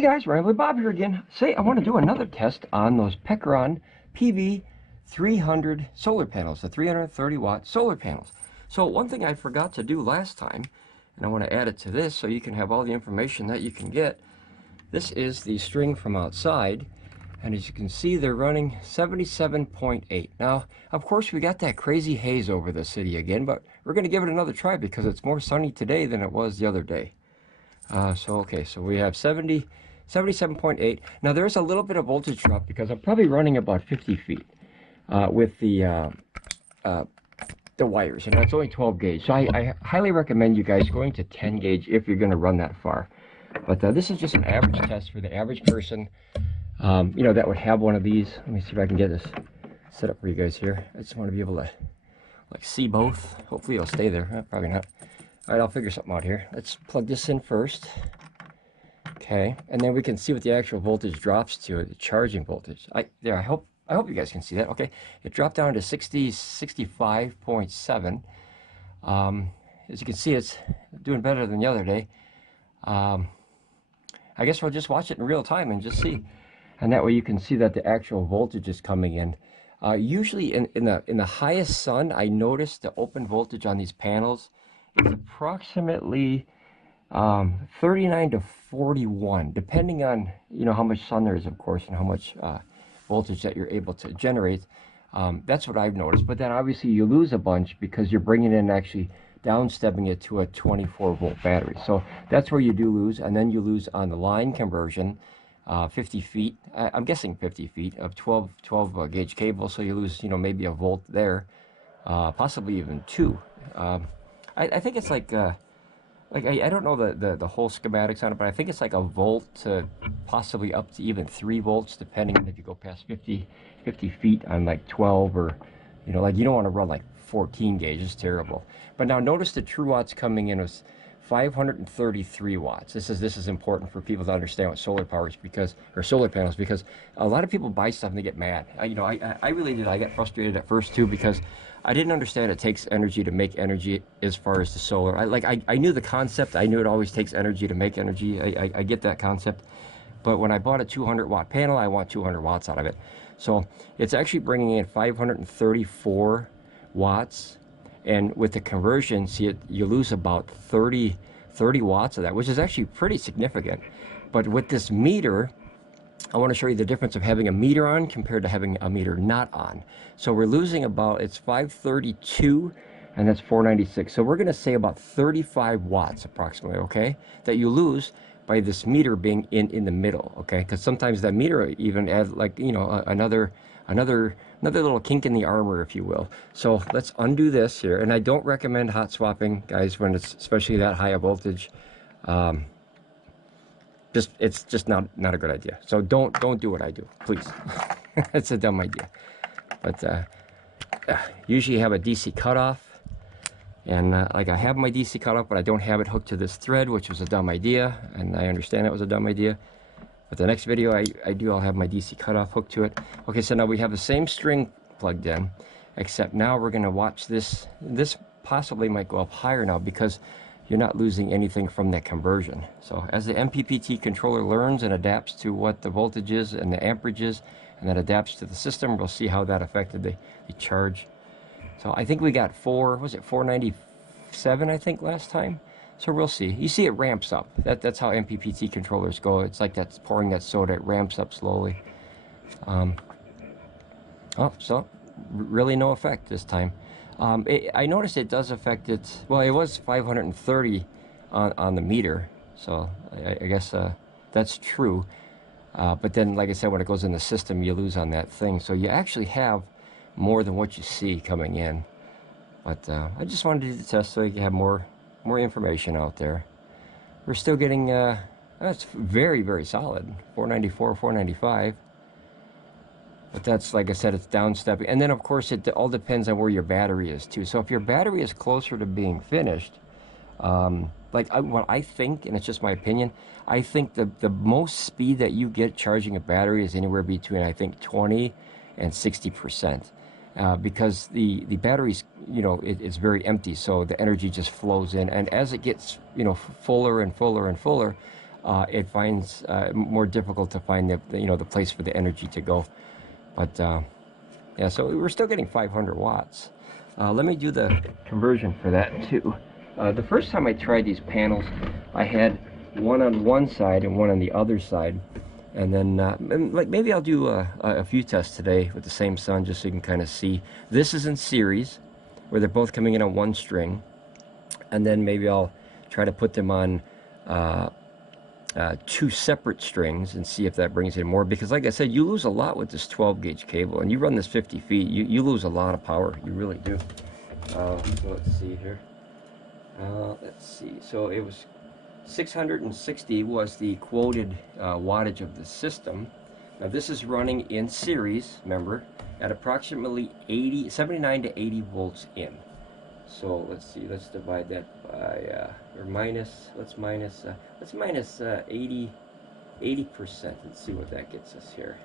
Hey guys, Ramblin Bob here again. Say, I want to do another test on those Pecron PV300 solar panels, the 330 watt solar panels. So one thing I forgot to do last time, and I want to add it to this so you can have all the information that you can get. This is the string from outside, and as you can see, they're running 77.8. Now, of course, we got that crazy haze over the city again, but we're going to give it another try because it's more sunny today than it was the other day. So we have 77.8. Now there's a little bit of voltage drop because I'm probably running about 50 feet with the wires, and that's only 12 gauge. So I highly recommend you guys going to 10 gauge if you're going to run that far. But this is just an average test for the average person, you know, that would have one of these. Let me see if I can get this set up for you guys here. I just want to be able to like see both. Hopefully it'll stay there. Probably not. All right, I'll figure something out here. Let's plug this in first. Okay, and then we can see what the actual voltage drops to, the charging voltage. I hope you guys can see that. Okay, it dropped down to 65.7. As you can see, it's doing better than the other day. I guess we'll just watch it in real time and just see, and that way you can see that the actual voltage is coming in. Usually in the highest sun, I noticed the open voltage on these panels is approximately 39 to 41, depending on, you know, how much sun there is, of course, and how much voltage that you're able to generate. That's what I've noticed. But then obviously you lose a bunch because you're bringing in, actually downstepping it to a 24 volt battery. So that's where you do lose, and then you lose on the line conversion, 50 feet. I'm guessing 50 feet of 12 gauge cable. So you lose, you know, maybe a volt there, possibly even 2. I think it's like I don't know the whole schematics on it, but I think it's like a volt to possibly up to even 3 volts, depending on if you go past 50 feet on like 12, or, you know, like you don't want to run like 14 gauge. It's terrible. But now notice the true watts coming in was 533 watts. This is important for people to understand what solar power is, because, or solar panels, because a lot of people buy stuff and they get mad. You know, I really did. I got frustrated at first too, because I didn't understand it takes energy to make energy as far as the solar. I knew the concept. I knew it always takes energy to make energy. I get that concept. But when I bought a 200 watt panel, I want 200 watts out of it. So it's actually bringing in 534 watts. And with the conversion, see, you lose about 30 watts of that, which is actually pretty significant. But with this meter, I want to show you the difference of having a meter on compared to having a meter not on. So we're losing about, it's 532, and that's 496. So we're going to say about 35 watts approximately, okay, that you lose by this meter being in the middle, okay? Because sometimes that meter even adds, like, you know, another little kink in the armor, if you will. So let's undo this here. And I don't recommend hot swapping, guys, when it's especially that high a voltage. It's just not a good idea. So don't do what I do, please. It's a dumb idea. But usually you have a DC cutoff, and like I have my DC cutoff, but I don't have it hooked to this thread, which was a dumb idea, and I understand it was a dumb idea. But the next video I'll have my DC cutoff hooked to it. Okay, so now we have the same string plugged in, except now we're going to watch this. This possibly might go up higher now because you're not losing anything from that conversion. So as the MPPT controller learns and adapts to what the voltage is and the amperage is, and that adapts to the system, we'll see how that affected the charge. So I think we got 497, I think, last time. So we'll see. You see it ramps up. That's how MPPT controllers go. It's like that's pouring that soda. It ramps up slowly. So really no effect this time. I noticed it does affect it. Well, it was 530 on the meter, so I guess that's true. But then, like I said, when it goes in the system, you lose on that thing. So you actually have more than what you see coming in. But I just wanted to do the test so you can have more information out there. We're still getting that's very, very solid, 494, 495. But that's, like I said, it's downstepping. And then, of course, it all depends on where your battery is, too. So if your battery is closer to being finished, what I think, and it's just my opinion, I think the most speed that you get charging a battery is anywhere between, I think, 20 and 60%. Because the battery's, you know, it's very empty, so the energy just flows in. And as it gets, you know, fuller and fuller and fuller, it finds more difficult to find the place for the energy to go. But yeah, so we're still getting 500 watts. Let me do the conversion for that too. The first time I tried these panels, I had one on one side and one on the other side, and then like maybe I'll do a few tests today with the same sun just so you can kind of see. This is in series, where they're both coming in on one string, and then maybe I'll try to put them on two separate strings and see if that brings in more, because like I said, you lose a lot with this 12 gauge cable, and you run this 50 feet, you lose a lot of power, you really do. So let's see here. Let's see, so it was 660 was the quoted wattage of the system. Now this is running in series, remember, at approximately 79 to 80 volts in. So let's see, let's divide that by, or minus, let's minus 80%. Let's see what that gets us here.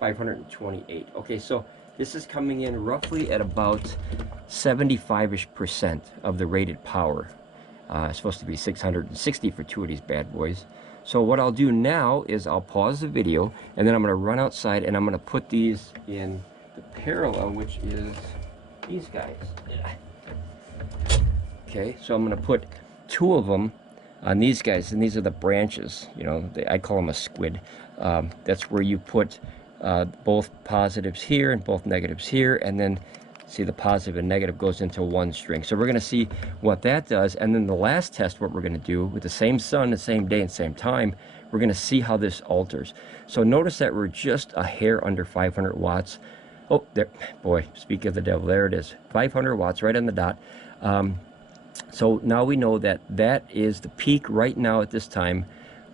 528. Okay, so this is coming in roughly at about 75-ish% of the rated power. It's supposed to be 660 for two of these bad boys. So what I'll do now is I'll pause the video, and then I'm going to run outside and I'm going to put these in the parallel, which is these guys. Okay, so I'm going to put two of them on these guys, and these are the branches. You know, I call them a squid. That's where you put both positives here and both negatives here, and then see the positive and negative goes into one string. So we're going to see what that does, and then the last test, what we're going to do with the same sun, the same day and same time, we're going to see how this alters. So notice that we're just a hair under 500 watts. Oh, there, boy, speak of the devil, there it is, 500 watts right on the dot. So now we know that that is the peak right now at this time,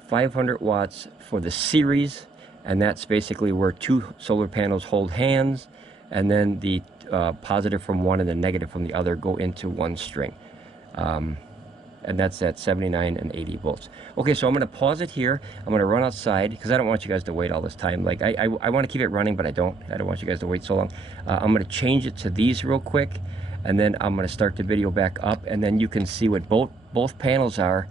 500 watts for the series, and that's basically where two solar panels hold hands, and then the positive from one and the negative from the other go into one string. And that's at 79 and 80 volts. Okay, so I'm going to pause it here. I'm going to run outside because I don't want you guys to wait all this time. Like I want to keep it running, but I don't want you guys to wait so long. I'm going to change it to these real quick, and then I'm going to start the video back up, and then you can see what both panels are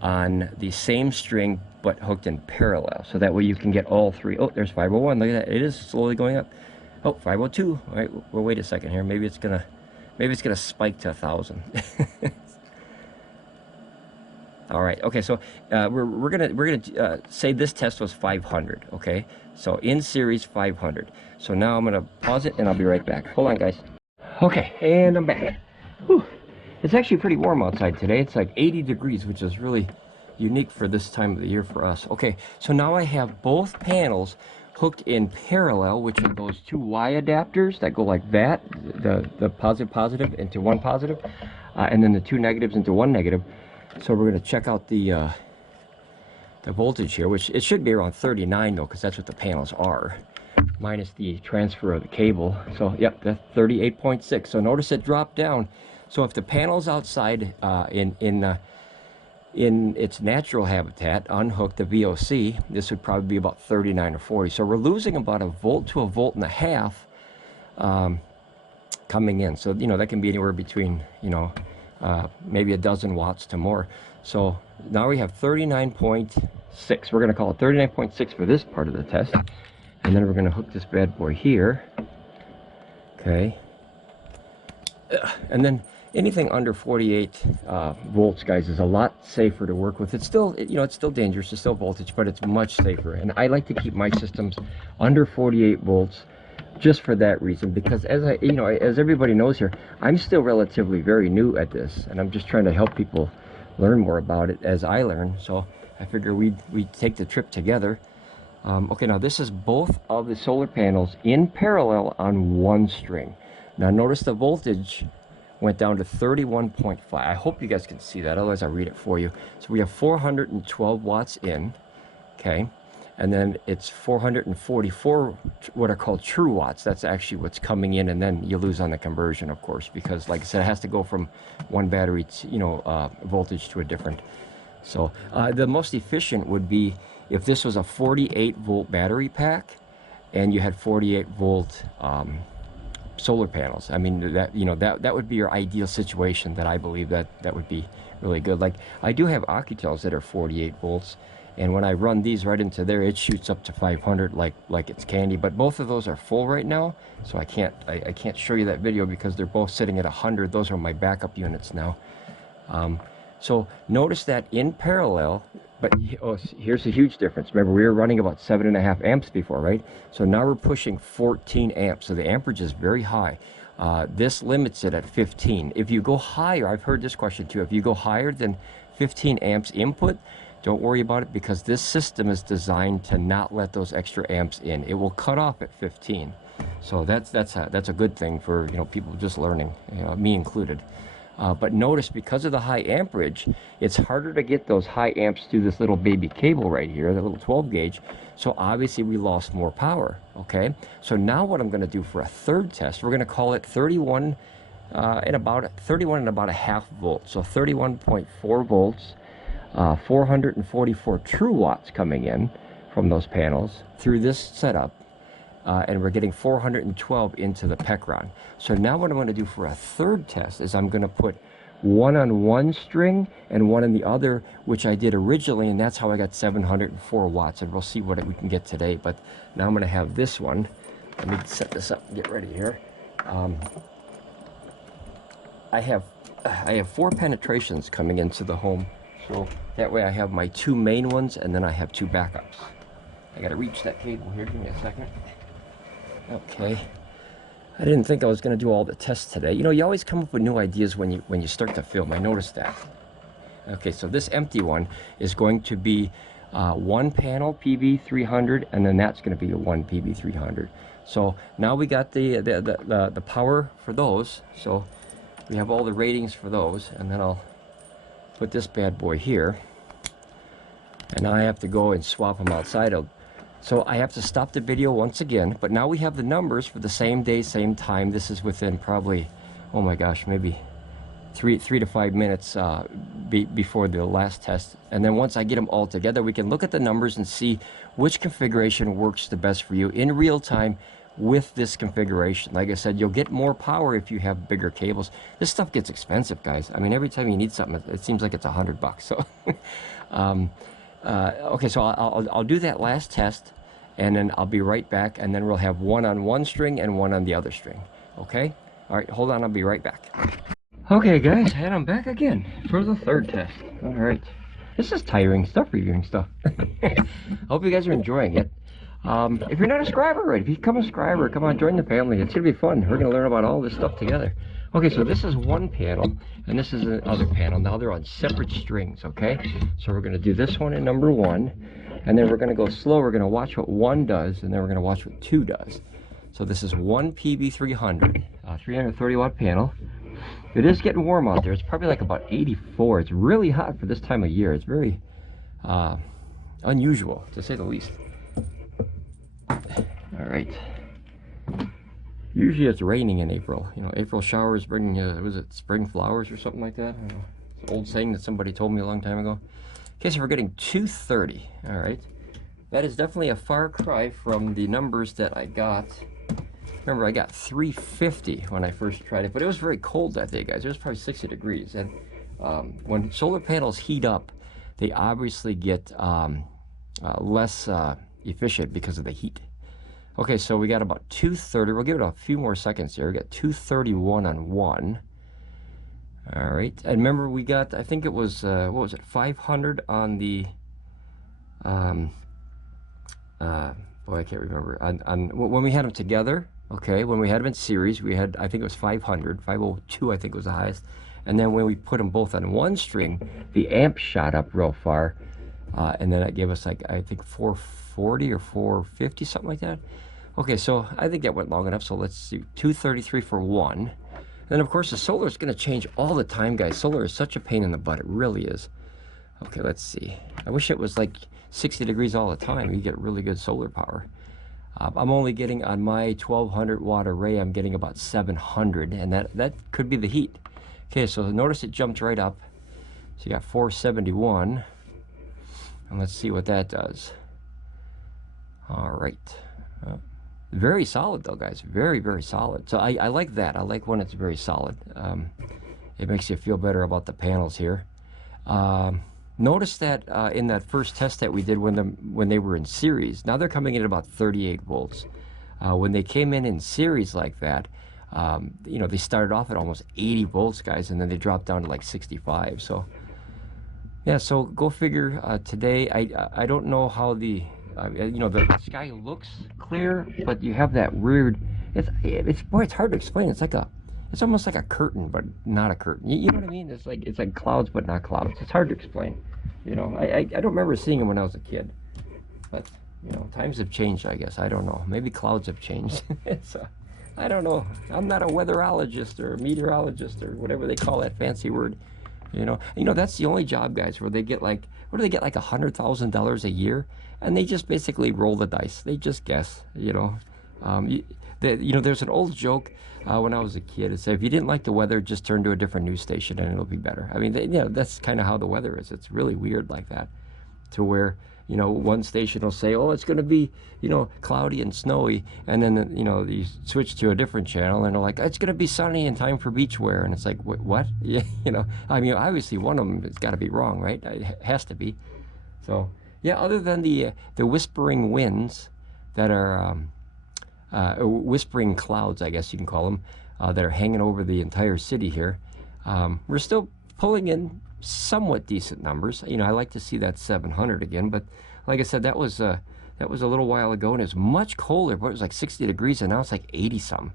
on the same string but hooked in parallel, so that way you can get all three. Oh, there's 501. Look at that, it is slowly going up. Oh, 502. All right, well, wait a second here. Maybe it's gonna spike to 1,000. All right. Okay. So we're gonna say this test was 500. Okay. So in series 500. So now I'm gonna pause it and I'll be right back. Hold on, guys. Okay, and I'm back. Whew. It's actually pretty warm outside today. It's like 80 degrees, which is really unique for this time of the year for us. Okay. So now I have both panels hooked in parallel, which are those two Y adapters that go like that, the positive into one positive, and then the two negatives into one negative. So we're going to check out the voltage here, which it should be around 39 though, because that's what the panels are, minus the transfer of the cable. So yep, that's 38.6. So notice it dropped down. So if the panel's outside in its natural habitat, unhooked the VOC, this would probably be about 39 or 40. So we're losing about 1 volt to 1.5 volts coming in. So, you know, that can be anywhere between, you know, maybe a dozen watts to more. So now we have 39.6. We're going to call it 39.6 for this part of the test. And then we're going to hook this bad boy here. Okay. And then anything under 48 volts, guys, is a lot safer to work with. It's still, you know, it's still dangerous, it's still voltage, but it's much safer. And I like to keep my systems under 48 volts just for that reason, because as everybody knows here, I'm still relatively very new at this, and I'm just trying to help people learn more about it as I learn. So I figure we'd take the trip together. Okay, now this is both of the solar panels in parallel on one string. Now notice the voltage went down to 31.5. I hope you guys can see that, otherwise I'll read it for you. So we have 412 watts in, okay, and then it's 444 what are called true watts. That's actually what's coming in, and then you lose on the conversion, of course, because like I said, it has to go from one battery to, you know, voltage to a different. So the most efficient would be if this was a 48 volt battery pack and you had 48 volt solar panels. I mean, that, you know, that would be your ideal situation. That I believe that would be really good. Like, I do have Oukitels that are 48 volts, and when I run these right into there, it shoots up to 500 like it's candy. But both of those are full right now, so I can't show you that video because they're both sitting at 100. Those are my backup units now. So notice that in parallel, but here's a huge difference. Remember, we were running about 7.5 amps before, right? So now we're pushing 14 amps. So the amperage is very high. This limits it at 15. If you go higher, I've heard this question too, if you go higher than 15 amps input, don't worry about it, because this system is designed to not let those extra amps in. It will cut off at 15. So that's a good thing for, you know, people just learning, you know, me included. But notice, because of the high amperage, it's harder to get those high amps through this little baby cable right here, the little 12 gauge. So obviously we lost more power, okay? So now what I'm going to do for a third test, we're going to call it 31 and about a half volts. So 31.4 volts, 444 true watts coming in from those panels through this setup. And we're getting 412 into the Pecron. So now what I'm going to do for a third test is I'm going to put one on one string and one on the other, which I did originally, and that's how I got 704 watts. And we'll see what we can get today. But now I'm going to have this one. Let me set this up and get ready here. I have 4 penetrations coming into the home, so that way I have my 2 main ones, and then I have 2 backups. I got to reach that cable here. Give me a second. Okay, I didn't think I was going to do all the tests today. You know, you always come up with new ideas when you start to film. I noticed that. Okay, so this empty one is going to be 1 panel PV300, and then that's going to be a 1 PV300. So now we got the power for those. So we have all the ratings for those, and then I'll put this bad boy here. And now I have to go and swap them outside. So I have to stop the video once again, but now we have the numbers for the same day, same time. This is within probably, oh my gosh, maybe 3 to 5 minutes before the last test. And then once I get them all together, we can look at the numbers and see which configuration works the best for you in real time with this configuration. Like I said, you'll get more power if you have bigger cables. This stuff gets expensive, guys. I mean, every time you need something, it seems like it's $100. So okay, so I'll do that last test, and then I'll be right back, and then we'll have one on one string and one on the other string. Okay? All right, hold on, I'll be right back. Okay, guys, and I'm back again for the third test. All right. This is tiring stuff, reviewing stuff. Hope you guys are enjoying it. If you're not a subscriber already, if you become a subscriber, come on, join the family. It's going to be fun. We're going to learn about all this stuff together. Okay, so this is one panel, and this is another panel. Now they're on separate strings, okay? So we're going to do this one in number 1, and then we're going to go slow. We're going to watch what 1 does, and then we're going to watch what 2 does. So this is 1 PV300, 330 watt panel. It is getting warm out there. It's probably like about 84. It's really hot for this time of year. It's very unusual, to say the least. All right. Usually it's raining in April. You know, April showers bring, was it spring flowers or something like that? I don't know. It's an old saying that somebody told me a long time ago. Okay, so we're getting 230. All right. That is definitely a far cry from the numbers that I got. Remember, I got 350 when I first tried it, but it was very cold that day, guys. It was probably 60 degrees. And when solar panels heat up, they obviously get less efficient because of the heat. Okay, so we got about 230. We'll give it a few more seconds here. We got 231 on 1. All right, and remember we got, I think it was, what was it, 500 on the, boy, I can't remember, on when we had them together, okay, when we had them in series, we had, I think it was 500, 502 I think was the highest, and then when we put them both on one string, the amp shot up real far, and then that gave us like, I think 440 or 450, something like that. Okay, so I think that went long enough, so let's see, 233 for 1. Then of course the solar is going to change all the time, guys. Solar is such a pain in the butt, it really is. Okay, let's see. I wish it was like 60 degrees all the time. You get really good solar power. I'm only getting, on my 1200 watt array, I'm getting about 700, and that could be the heat. Okay, so notice it jumped right up. So you got 471, and let's see what that does. All right. Very solid though, guys. Very, very solid. So I like that. I like when it's very solid. It makes you feel better about the panels here. Notice that in that first test that we did when they were in series, now they're coming in at about 38 volts. When they came in series like that, you know, they started off at almost 80 volts, guys, and then they dropped down to like 65. So yeah, so go figure. Today, I don't know how the you know, the sky looks clear, but you have that weird. It's boy, it's hard to explain. It's almost like a curtain, but not a curtain. You know what I mean? It's like clouds, but not clouds. It's hard to explain. You know, I don't remember seeing them when I was a kid, but you know, times have changed. I guess I don't know. Maybe clouds have changed. So, I don't know. I'm not a weatherologist or a meteorologist or whatever they call that fancy word. You know, that's the only job, guys, where they get like, what do they get, like $100,000 a year, and they just basically roll the dice. They just guess. You know, you know, there's an old joke when I was a kid. It said, if you didn't like the weather, just turn to a different news station and it'll be better. I mean, you know, that's kind of how the weather is. It's really weird like that, to where, you know, one station will say, oh, it's going to be, you know, cloudy and snowy, and then, you know, you switch to a different channel and they're like, it's going to be sunny and time for beach wear, and it's like, what? Yeah, you know, I mean, obviously one of them has got to be wrong, right? It has to be. So yeah, other than the whispering winds that are whispering clouds, I guess you can call them, that are hanging over the entire city here, we're still pulling in somewhat decent numbers. You know, I like to see that 700 again, but like I said, that was a little while ago, and it's much colder. But it was like 60 degrees, and now it's like 80 some.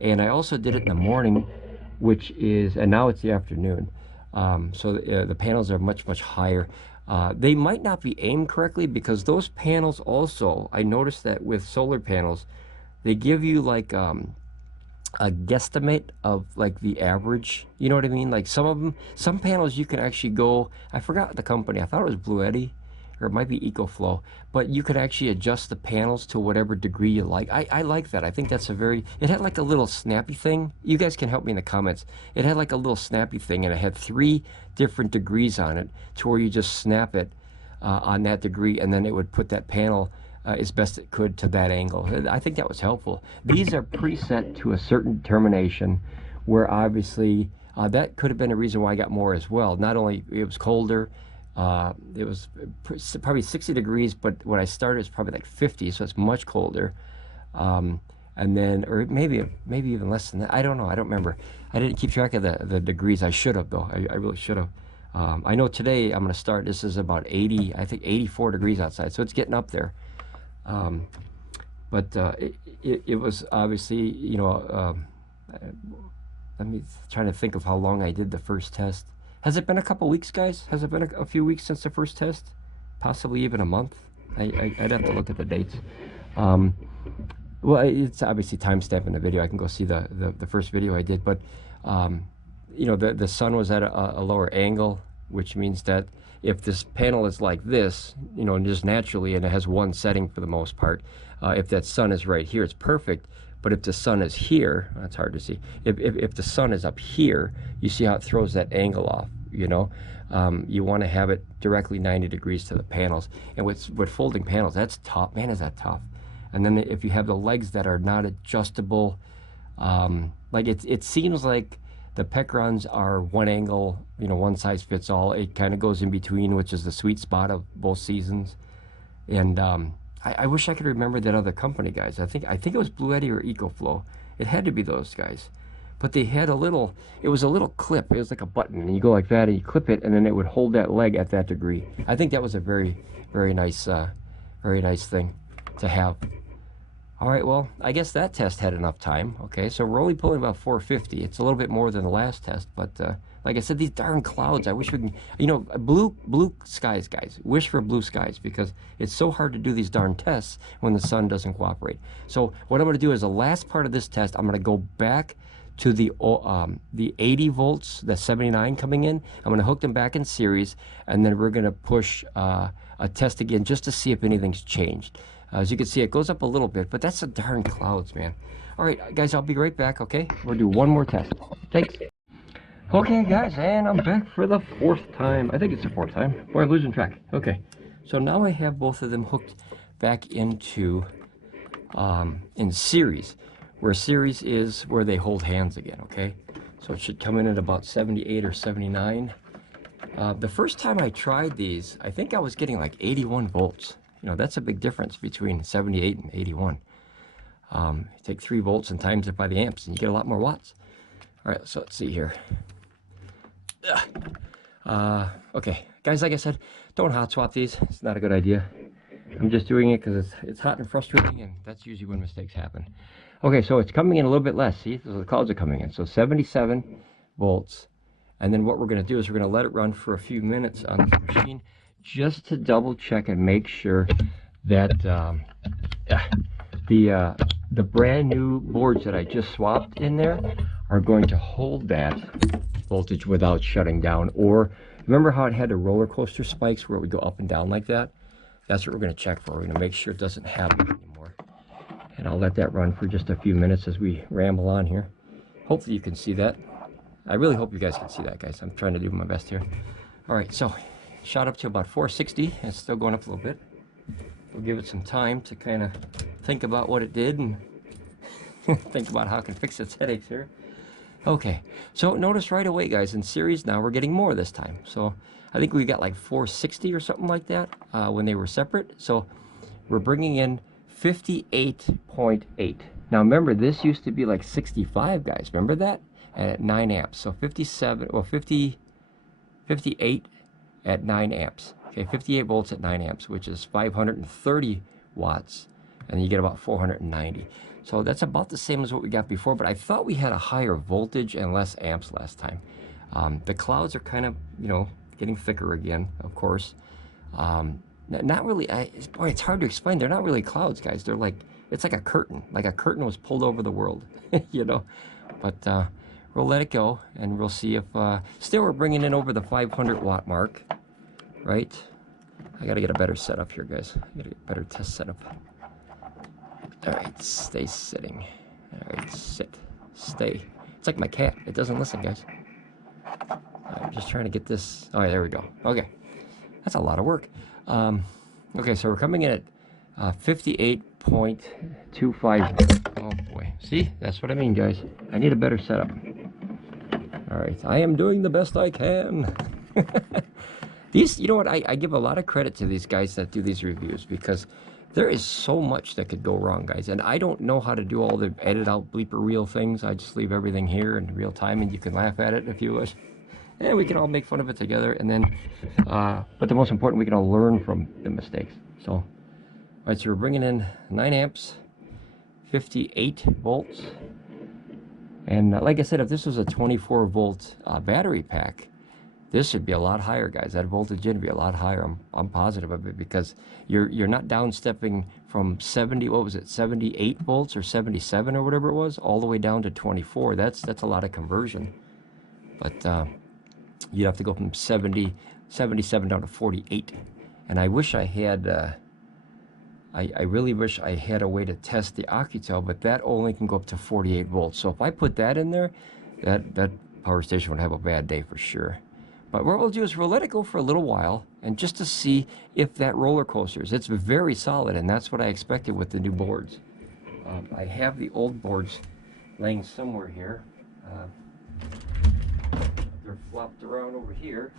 And I also did it in the morning, and now it's the afternoon. So the panels are much higher. They might not be aimed correctly, because those panels also, I noticed that with solar panels, they give you like a guesstimate of like the average, you know what I mean? Like some panels you can actually go, I forgot the company, I thought it was Bluetti, or it might be EcoFlow, but you could actually adjust the panels to whatever degree you like. I like that. I think that's it had like a little snappy thing. You guys can help me in the comments. It had like a little snappy thing, and it had 3 different degrees on it, to where you just snap it on that degree, and then it would put that panel as best it could to that angle. I think that was helpful. These are preset to a certain determination, where obviously that could have been a reason why I got more as well. Not only it was colder, it was probably 60 degrees, but when I started it's probably like 50, so it's much colder. And then, or maybe even less than that. I don't know. I don't remember. I didn't keep track of the degrees. I should have, though. I really should have. I know today I'm going to start. This is about 80, I think 84 degrees outside, so it's getting up there. But it was obviously, you know, let me trying to think of how long I did the first test. Has it been a couple weeks, guys? Has it been a few weeks since the first test? Possibly even a month. I'd have to look at the dates. Well, it's obviously timestamped in the video. I can go see the first video I did, but you know, the sun was at a lower angle, which means that if this panel is like this, you know, and just naturally, and it has one setting for the most part, if that sun is right here, it's perfect. But if the sun is here, that's hard to see. If the sun is up here, you see how it throws that angle off, you know? You want to have it directly 90 degrees to the panels. And with folding panels, that's tough. Man, is that tough. And then if you have the legs that are not adjustable, like it seems like the Pecrons are one angle, you know, one size fits all. It kind of goes in between, which is the sweet spot of both seasons. And I wish I could remember that other company, guys. I think it was Bluetti or EcoFlow. It had to be those guys. But they had it was a little clip. It was like a button, and you go like that, and you clip it, and then it would hold that leg at that degree. I think that was a very nice thing to have. All right, well, I guess that test had enough time. Okay, so we're only pulling about 450. It's a little bit more than the last test, but like I said, these darn clouds, I wish we can, you know, blue skies, guys. Wish for blue skies, because it's so hard to do these darn tests when the sun doesn't cooperate. So what I'm going to do is the last part of this test, I'm going to go back to the 80 volts, the 79 coming in. I'm going to hook them back in series, and then we're going to push a test again just to see if anything's changed. As you can see, it goes up a little bit, but that's the darn clouds, man. All right, guys, I'll be right back, okay? We'll do one more test. Thanks. Okay, guys, and I'm back for the 4th time. I think it's the 4th time. Boy, I'm losing track. Okay, so now I have both of them hooked back into in series, where series is where they hold hands again, okay? So it should come in at about 78 or 79. The first time I tried these, I think I was getting like 81 volts. You know, that's a big difference between 78 and 81. You take 3 volts and times it by the amps, and you get a lot more watts. All right, so let's see here. Okay, guys, like I said, don't hot swap these. It's not a good idea. I'm just doing it because it's hot and frustrating, and that's usually when mistakes happen. Okay, so it's coming in a little bit less. See, so the clouds are coming in. So 77 volts. And then what we're going to do is we're going to let it run for a few minutes on the machine just to double check and make sure that the brand new boards that I just swapped in there are going to hold that voltage without shutting down. Or remember how it had the roller coaster spikes where it would go up and down like that? That's what we're going to check for. We're going to make sure it doesn't happen anymore. And I'll let that run for just a few minutes as we ramble on here. Hopefully you can see that. I really hope you guys can see that, guys. I'm trying to do my best here. All right, so shot up to about 460. It's still going up a little bit. We'll give it some time to kind of think about what it did and think about how it can fix its headaches here. Okay, so notice right away, guys, in series now we're getting more this time. So I think we got like 460 or something like that when they were separate. So we're bringing in 58.8. Now remember, this used to be like 65, guys. Remember that? And at 9 amps. So 57, well 58 at 9 amps. Okay, 58 volts at 9 amps, which is 530 watts. And you get about 490. So that's about the same as what we got before, but I thought we had a higher voltage and less amps last time. The clouds are kind of, you know, getting thicker again, of course. Not really, boy, it's hard to explain. They're not really clouds, guys. They're like, it's like a curtain. Like a curtain was pulled over the world, you know. But we'll let it go, and we'll see if, still we're bringing in over the 500 watt mark, right? I gotta get a better setup here, guys. I gotta get a better test setup. All right, stay sitting. All right, sit, stay. It's like my cat. It doesn't listen, guys. I'm just trying to get this. Oh, yeah, there we go. Okay, that's a lot of work. Okay, so we're coming in at 58.25. Oh boy, see, that's what I mean, guys. I need a better setup. All right, I am doing the best I can. These, you know what? I give a lot of credit to these guys that do these reviews, because there is so much that could go wrong, guys. And I don't know how to do all the edit out bleeper reel things. I just leave everything here in real time, and you can laugh at it if you wish. And we can all make fun of it together. And then, but the most important, we can all learn from the mistakes. So, all right, so we're bringing in 9 amps, 58 volts. And like I said, if this was a 24 volt battery pack, this should be a lot higher, guys. That voltage would be a lot higher. I'm positive of it, because you're not downstepping from 70, what was it, 78 volts or 77 or whatever it was, all the way down to 24. That's a lot of conversion. But you'd have to go from 77 down to 48. And I wish I had, I really wish I had a way to test the Oukitel, but that only can go up to 48 volts. So if I put that in there, that power station would have a bad day for sure. But what we'll do is we'll let it go for a little while, and just to see if that roller coasters. It's very solid, and that's what I expected with the new boards. I have the old boards laying somewhere here. They're flopped around over here.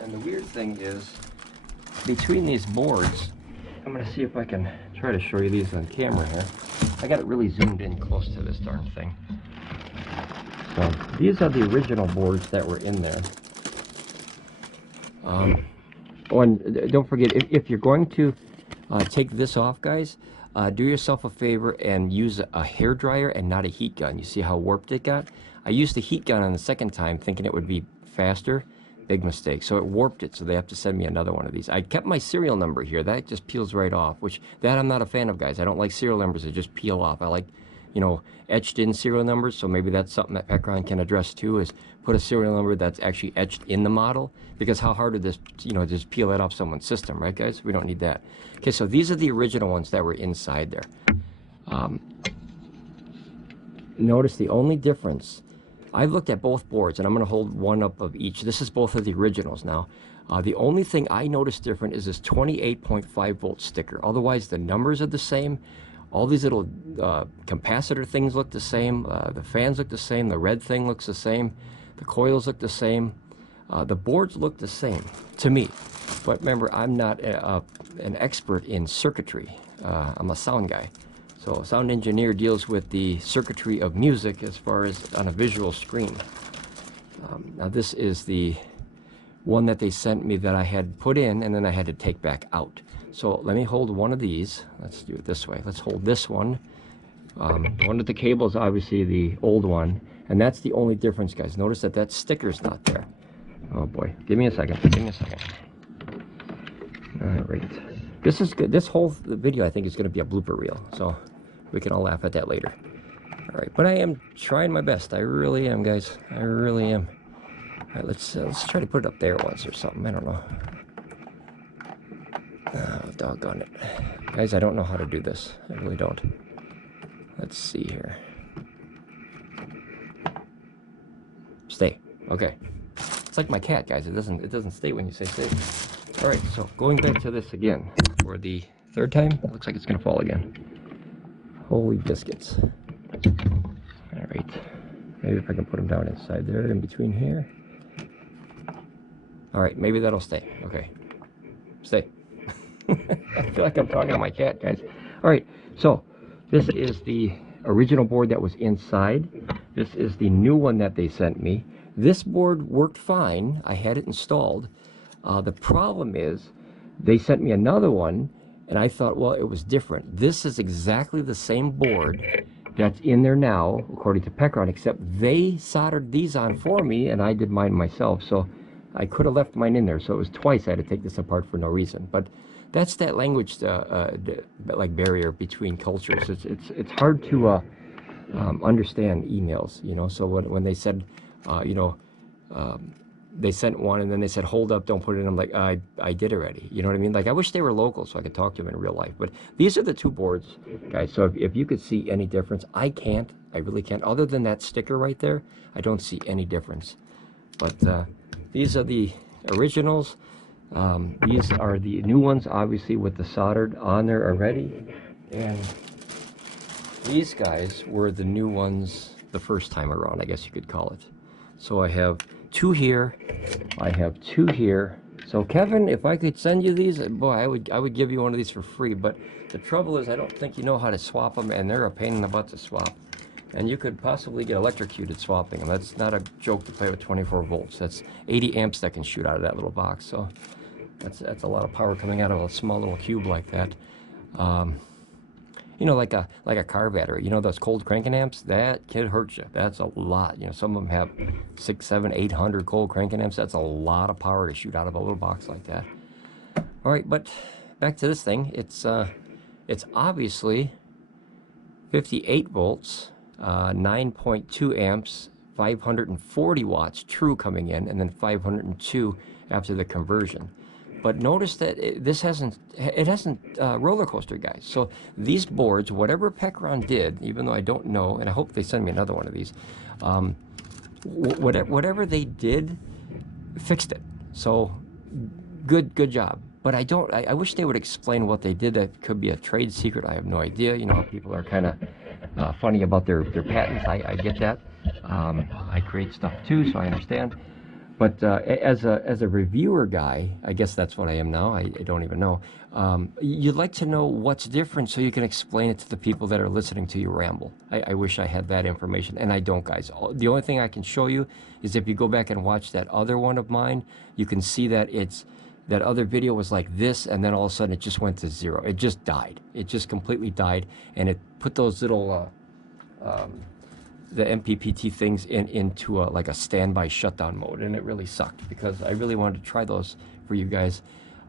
And the weird thing is, between these boards, I'm going to see if I can try to show you these on camera here. I got it really zoomed in close to this darn thing. So these are the original boards that were in there. Oh, and don't forget, if you're going to take this off, guys, do yourself a favor and use a hair dryer and not a heat gun. You see how warped it got? I used the heat gun on the second time thinking it would be faster. Big mistake. So it warped it, so they have to send me another one of these. I kept my serial number here. That just peels right off, which that I'm not a fan of, guys. I don't like serial numbers that just peel off. I like, you know, etched in serial numbers, so maybe that's something that Pecron can address too, is put a serial number that's actually etched in the model, because how hard would this, you know, just peel it off someone's system, right, guys? We don't need that. Okay, so these are the original ones that were inside there. Notice the only difference, I've looked at both boards, and I'm going to hold one up of each. This is both of the originals now. The only thing I noticed different is this 28.5 volt sticker. Otherwise, the numbers are the same. All these little capacitor things look the same. The fans look the same. The red thing looks the same. The coils look the same. The boards look the same to me. But remember, I'm not an expert in circuitry. I'm a sound guy. So a sound engineer deals with the circuitry of music as far as on a visual screen. Now this is the one that they sent me that I had put in and then I had to take back out. So let me hold one of these. Let's do it this way. Let's hold this one. One of the cables, obviously the old one, and that's the only difference, guys. Notice that that sticker's not there. Oh boy, give me a second. Give me a second. All right, this is good. This whole video, I think, is going to be a blooper reel, so we can all laugh at that later. All right, but I am trying my best. I really am, guys. I really am. All right, let's try to put it up there once or something. I don't know. Oh, doggone it. Guys, I don't know how to do this. I really don't. Let's see here. Stay. Okay. It's like my cat, guys. It doesn't stay when you say stay. All right, so going back to this again for the third time. It looks like it's going to fall again. Holy biscuits. All right. Maybe if I can put them down inside there in between here. All right, maybe that'll stay. Okay. Stay. I feel like I'm talking to my cat, guys. All right, so this is the original board that was inside. This is the new one that they sent me. This board worked fine. I had it installed. The problem is they sent me another one, and I thought, well, it was different. This is exactly the same board that's in there now, according to Pecron, except they soldered these on for me, and I did mine myself. So I could have left mine in there. So it was twice I had to take this apart for no reason. But that's that language like barrier between cultures. It's hard to understand emails, you know. So when they said, you know, they sent one and then they said, hold up, don't put it in. I'm like, I did already. You know what I mean? Like, I wish they were local so I could talk to them in real life. But these are the two boards, guys. So if you could see any difference, I can't. I really can't. Other than that sticker right there, I don't see any difference. But these are the originals. These are the new ones, obviously, with the soldered on there already. And these guys were the new ones the first time around, I guess you could call it. So I have two here. I have two here. So Kevin, if I could send you these, boy, I would give you one of these for free. But the trouble is, I don't think you know how to swap them, and they're a pain in the butt to swap. And you could possibly get electrocuted swapping them. That's not a joke to play with 24 volts. That's 80 amps that can shoot out of that little box. So that's a lot of power coming out of a small little cube like that. You know, like a car battery. You know those cold cranking amps? That can hurt you. That's a lot. You know, some of them have 600, 700, 800 cold cranking amps. That's a lot of power to shoot out of a little box like that. All right, but back to this thing. It's obviously 58 volts. 9.2 amps, 540 watts true coming in, and then 502 after the conversion. But notice that it hasn't roller coaster, guys. So these boards, whatever Pecron did, even though I don't know, and I hope they send me another one of these, whatever they did, fixed it. So good job. But I wish they would explain what they did. That could be a trade secret. I have no idea. You know, people are kind of funny about their patents. I get that. I create stuff too, so I understand. But as a reviewer guy, I guess that's what I am now. I don't even know. You'd like to know what's different so you can explain it to the people that are listening to you ramble. I wish I had that information, and I don't, guys. The only thing I can show you is if you go back and watch that other one of mine, you can see that that other video was like this, and then all of a sudden it just went to zero. It just died. It just completely died, and it put those little the MPPT things into like a standby shutdown mode, and it really sucked because I really wanted to try those for you guys.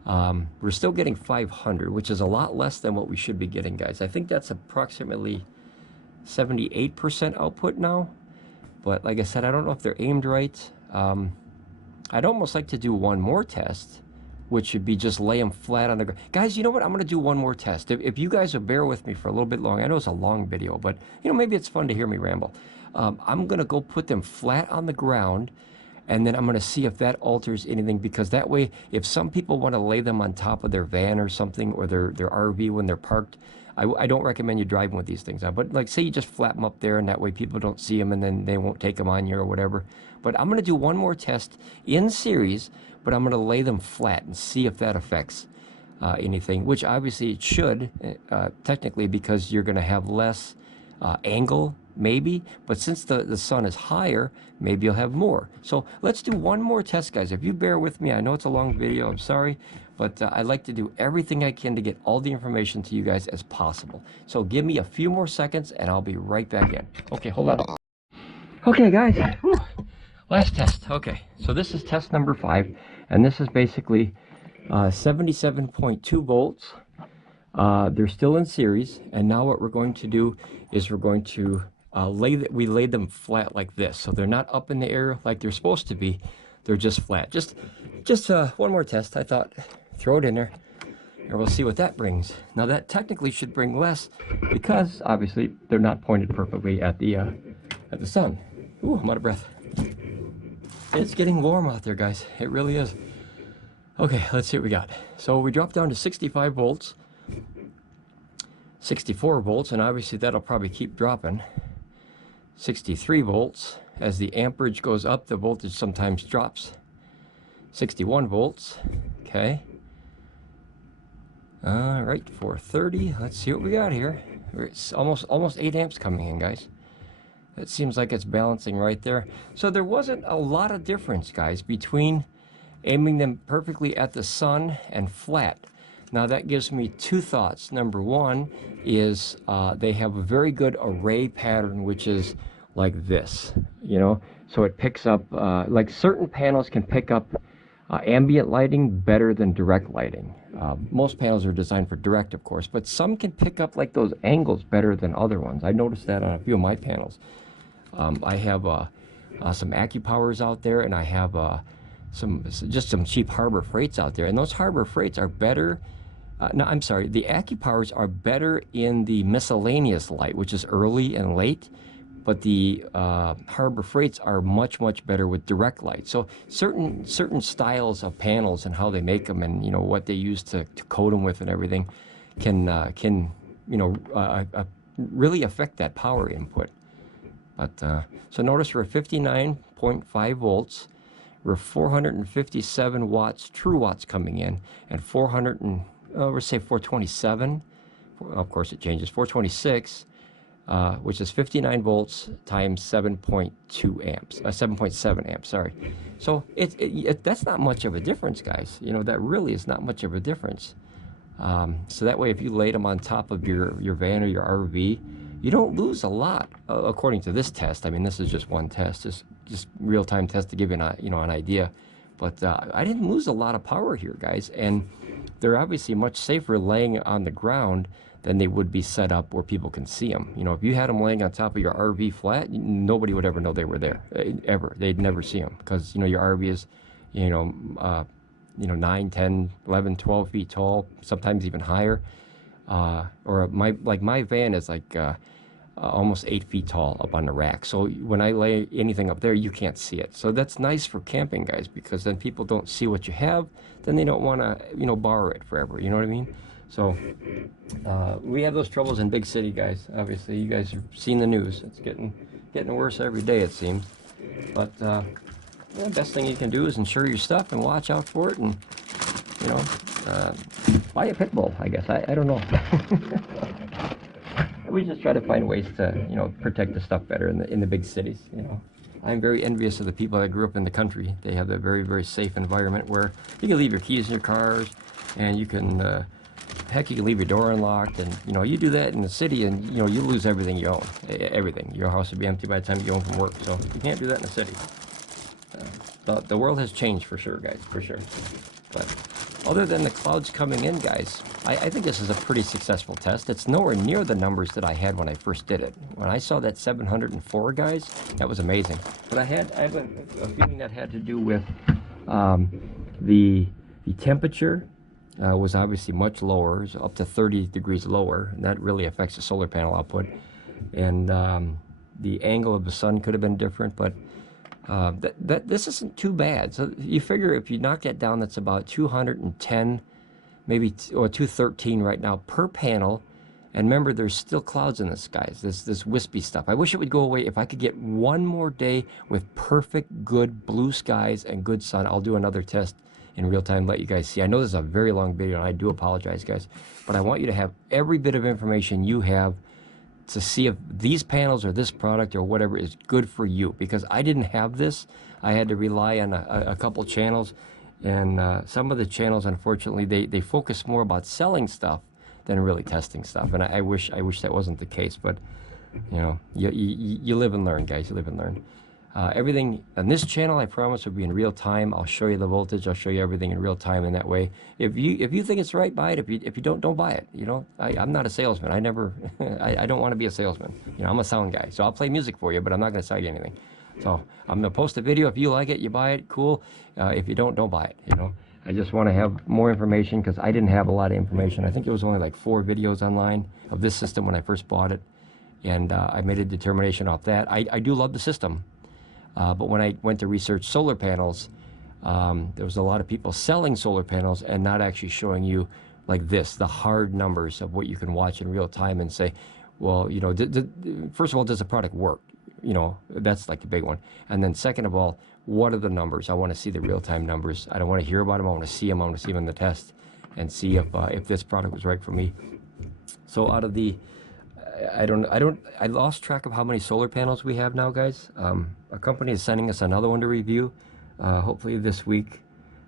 We're still getting 500, which is a lot less than what we should be getting, guys. I think that's approximately 78% output now, but like I said, I don't know if they're aimed right. I'd almost like to do one more test which should be just lay them flat on the ground. Guys, you know what? I'm going to do one more test. If you guys will bear with me for a little bit long, I know it's a long video, but you know, maybe it's fun to hear me ramble. I'm going to go put them flat on the ground, and then I'm going to see if that alters anything, because that way, if some people want to lay them on top of their van or something, or their RV when they're parked, I don't recommend you driving with these things on. But like, say you just flap them up there, and that way people don't see them, and then they won't take them on you or whatever. But I'm going to do one more test in series, but I'm going to lay them flat and see if that affects anything, which obviously it should, technically, because you're going to have less angle, maybe. But since the sun is higher, maybe you'll have more. So let's do one more test, guys. If you bear with me, I know it's a long video, I'm sorry, but I like to do everything I can to get all the information to you guys as possible. So give me a few more seconds, and I'll be right back in. Okay, hold on. Okay, guys. Whew. Last test. Okay, so this is test number 5, and this is basically 77.2 volts. They're still in series, and now what we're going to do is we're going to lay them flat like this, so they're not up in the air like they're supposed to be. They're just flat. Just one more test. I thought, throw it in there, and we'll see what that brings. Now that technically should bring less, because obviously they're not pointed perfectly at the sun. Ooh, I'm out of breath. It's getting warm out there, guys. It really is. Okay, let's see what we got. So we dropped down to 65 volts, 64 volts, and obviously that'll probably keep dropping. 63 volts. As the amperage goes up, the voltage sometimes drops. 61 volts. Okay. All right, 430. Let's see what we got here. It's almost 8 amps coming in, guys. It seems like it's balancing right there. So there wasn't a lot of difference, guys, between aiming them perfectly at the sun and flat. Now that gives me 2 thoughts. Number one is they have a very good array pattern, which is like this, you know, so it picks up, like certain panels can pick up ambient lighting better than direct lighting. Most panels are designed for direct, of course, but some can pick up like those angles better than other ones. I noticed that on a few of my panels. I have some Acoupowers out there, and I have some cheap Harbor Freights out there, and those Harbor Freights are better. No, I'm sorry, the Acoupowers are better in the miscellaneous light, which is early and late, but the Harbor Freights are much better with direct light. So certain styles of panels and how they make them, and you know what they use to coat them with and everything, can you know really affect that power input. But so notice we're at 59.5 volts. We're 457 watts, true watts coming in, and we'll say 427. Of course it changes. 426, which is 59 volts times 7.2 amps, 7.7 amps. Sorry. So that's not much of a difference, guys. You know, that really is not much of a difference. So that way, if you laid them on top of your van or your RV, you don't lose a lot, according to this test. I mean, this is just one test, just real-time test to give you an idea. But I didn't lose a lot of power here, guys, and they're obviously much safer laying on the ground than they would be set up where people can see them. You know, if you had them laying on top of your RV flat, nobody would ever know they were there, ever. They'd never see them, because you know your RV is, 9, 10, 11, 12 feet tall, sometimes even higher. Or my van is like almost 8 feet tall up on the rack. So when I lay anything up there, you can't see it. So that's nice for camping, guys, because then people don't see what you have. Then they don't want to, borrow it forever. You know what I mean? So we have those troubles in big city, guys. Obviously, you guys have seen the news. It's getting worse every day, it seems. But the best thing you can do is insure your stuff and watch out for it, and buy a pit bull, I guess. I don't know. We just try to find ways to, protect the stuff better in the big cities, I'm very envious of the people that grew up in the country. They have a very, very safe environment where you can leave your keys in your cars, and you can, heck, you can leave your door unlocked, and, you do that in the city, and, you lose everything you own. Everything. Your house would be empty by the time you go home from work, so you can't do that in the city. The world has changed for sure, guys, for sure. But other than the clouds coming in, guys, I think this is a pretty successful test. It's nowhere near the numbers that I had when I first did it. When I saw that 704, guys, that was amazing. But I have a feeling that had to do with the The temperature was obviously much lower, so up to 30 degrees lower, and that really affects the solar panel output. And the angle of the sun could have been different, but this isn't too bad. So you figure if you knock that down, that's about 210, maybe, or 213 right now per panel. And remember, there's still clouds in the skies, this wispy stuff. I wish it would go away. If I could get one more day with perfect, good blue skies and good sun, I'll do another test in real time, let you guys see. I know this is a very long video, and I do apologize, guys, but I want you to have every bit of information you have to see if these panels or this product or whatever is good for you, because I didn't have this. I had to rely on a couple channels, and some of the channels, unfortunately, they focus more about selling stuff than really testing stuff, and I wish that wasn't the case. But you know, you live and learn, guys. You live and learn. Everything on this channel, I promise, will be in real time. I'll show you the voltage. I'll show you everything in real time. In that way, if you think it's right, buy it. If you don't buy it. You know, I'm not a salesman. I never I don't want to be a salesman. You know, I'm a sound guy, so I'll play music for you, but I'm not going to sell you anything. So I'm going to post a video. If you like it, you buy it. Cool. If you don't buy it. You know, I just want to have more information, because I didn't have a lot of information. I think it was only like 4 videos online of this system when I first bought it, and I made a determination off that. I do love the system. But when I went to research solar panels, there was a lot of people selling solar panels and not actually showing you like this, the hard numbers of what you can watch in real time and say, well, you know, first of all, does the product work? You know, that's like the big one. And then second of all, what are the numbers? I want to see the real-time numbers. I don't want to hear about them. I want to see them. I want to see them in the test and see if this product was right for me. So out of the I lost track of how many solar panels we have now, guys. A company is sending us another one to review, hopefully this week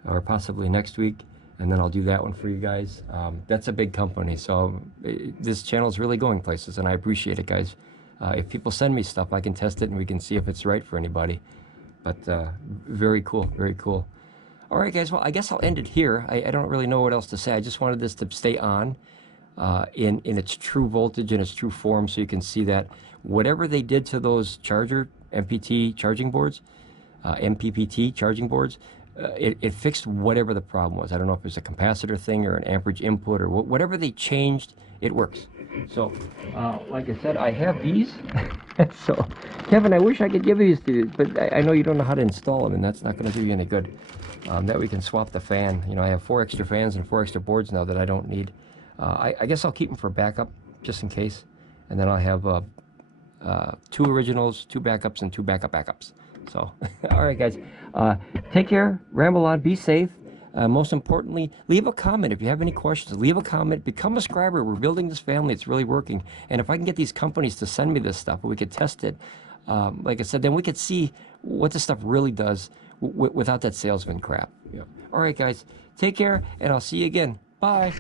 or possibly next week, and then I'll do that one for you guys. That's a big company, so this channel is really going places, and I appreciate it, guys. If people send me stuff, I can test it and we can see if it's right for anybody. But very cool, very cool. All right, guys, well, I guess I'll end it here. I don't really know what else to say. I just wanted this to stay on in its true voltage, in its true form, so you can see that whatever they did to those MPPT charging boards, it fixed whatever the problem was. I don't know if it was a capacitor thing or an amperage input or whatever they changed, it works. So, like I said, I have these. So, Kevin, I wish I could give these to you, but I know you don't know how to install them, and that's not going to do you any good. That we can swap the fan. You know, I have 4 extra fans and 4 extra boards now that I don't need. I guess I'll keep them for backup, just in case. And then I'll have 2 originals, 2 backups, and 2 backups. So, all right, guys. Take care. Ramble on. Be safe. Most importantly, leave a comment. If you have any questions, leave a comment. Become a subscriber. We're building this family. It's really working. And if I can get these companies to send me this stuff, we could test it, like I said, then we could see what this stuff really does without that salesman crap. Yeah. All right, guys. Take care, and I'll see you again. Bye.